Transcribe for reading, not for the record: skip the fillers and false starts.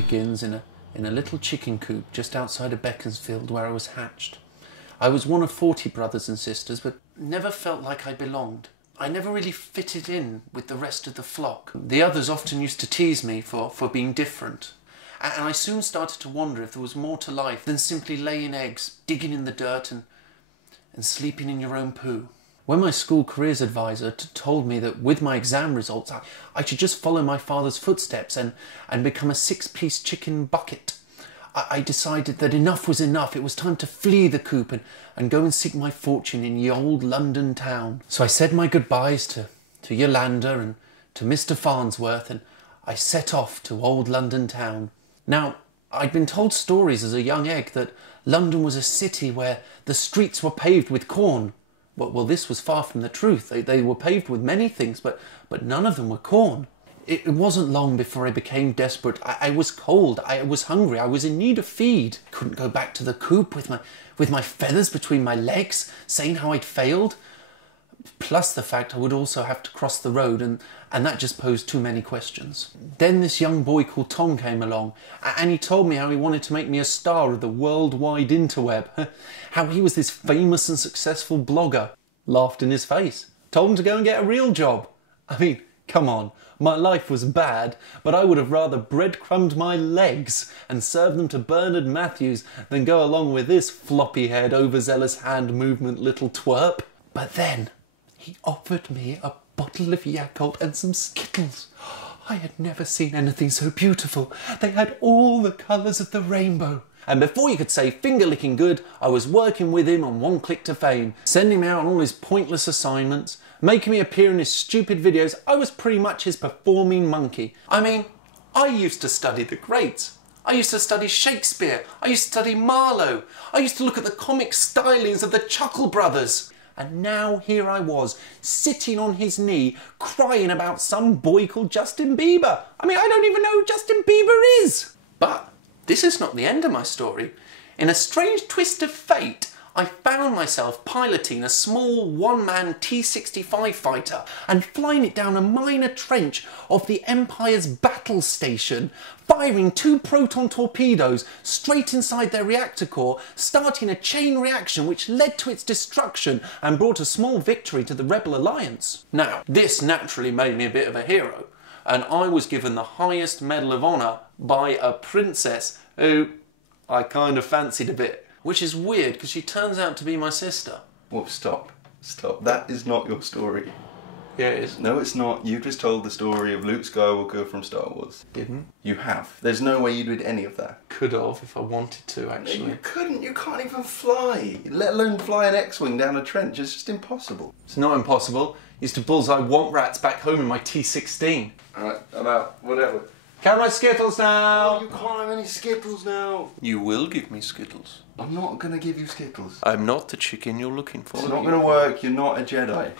begins in a little chicken coop just outside of Beaconsfield where I was hatched. I was one of 40 brothers and sisters, but never felt like I belonged. I never really fitted in with the rest of the flock. The others often used to tease me for being different. And I soon started to wonder if there was more to life than simply laying eggs, digging in the dirt and sleeping in your own poo. When my school careers advisor told me that with my exam results I should just follow my father's footsteps and become a 6-piece chicken bucket, I decided that enough was enough. It was time to flee the coop and go and seek my fortune in ye old London town. So I said my goodbyes to Yolanda and to Mr. Farnsworth, and I set off to old London town. Now, I'd been told stories as a young egg that London was a city where the streets were paved with corn. Well, this was far from the truth. They were paved with many things, but none of them were corn. It wasn't long before I became desperate. I was cold, I was hungry, I was in need of feed. Couldn't go back to the coop with my feathers between my legs, saying how I'd failed. Plus the fact I would also have to cross the road, and that just posed too many questions. Then this young boy called Tom came along, and he told me how he wanted to make me a star of the worldwide interweb. How he was this famous and successful blogger. Laughed in his face. Told him to go and get a real job. I mean, come on. My life was bad, but I would have rather breadcrumbed my legs and served them to Bernard Matthews than go along with this floppy-haired, overzealous hand movement little twerp. But then he offered me a bottle of Yakult and some Skittles. I had never seen anything so beautiful. They had all the colours of the rainbow. And before you could say finger-licking good, I was working with him on One Click to Fame, sending me out on all his pointless assignments, making me appear in his stupid videos. I was pretty much his performing monkey. I mean, I used to study the greats. I used to study Shakespeare. I used to study Marlowe. I used to look at the comic stylings of the Chuckle Brothers. And now here I was, sitting on his knee, crying about some boy called Justin Bieber. I mean, I don't even know who Justin Bieber is. But this is not the end of my story. In a strange twist of fate, I found myself piloting a small one-man T-65 fighter and flying it down a minor trench of the Empire's battle station, firing 2 proton torpedoes straight inside their reactor core, starting a chain reaction which led to its destruction and brought a small victory to the Rebel Alliance. Now, this naturally made me a bit of a hero, and I was given the highest Medal of Honor by a princess who I kind of fancied a bit. Which is weird, because she turns out to be my sister. Well, stop. Stop. That is not your story. Yeah, it is. No, it's not. You just told the story of Luke Skywalker from Star Wars. Didn't? You have. There's no way you did any of that. Could have, if I wanted to, actually. No, you couldn't. You can't even fly. Let alone fly an X-Wing down a trench. It's just impossible. It's not impossible. Used to bullseye womp rats back home in my T-16. Alright, I'm out. Whatever. Count my Skittles now! Oh, you can't have any Skittles now. You will give me Skittles. I'm not going to give you Skittles. I'm not the chicken you're looking for. It's not going to work. You're not a Jedi.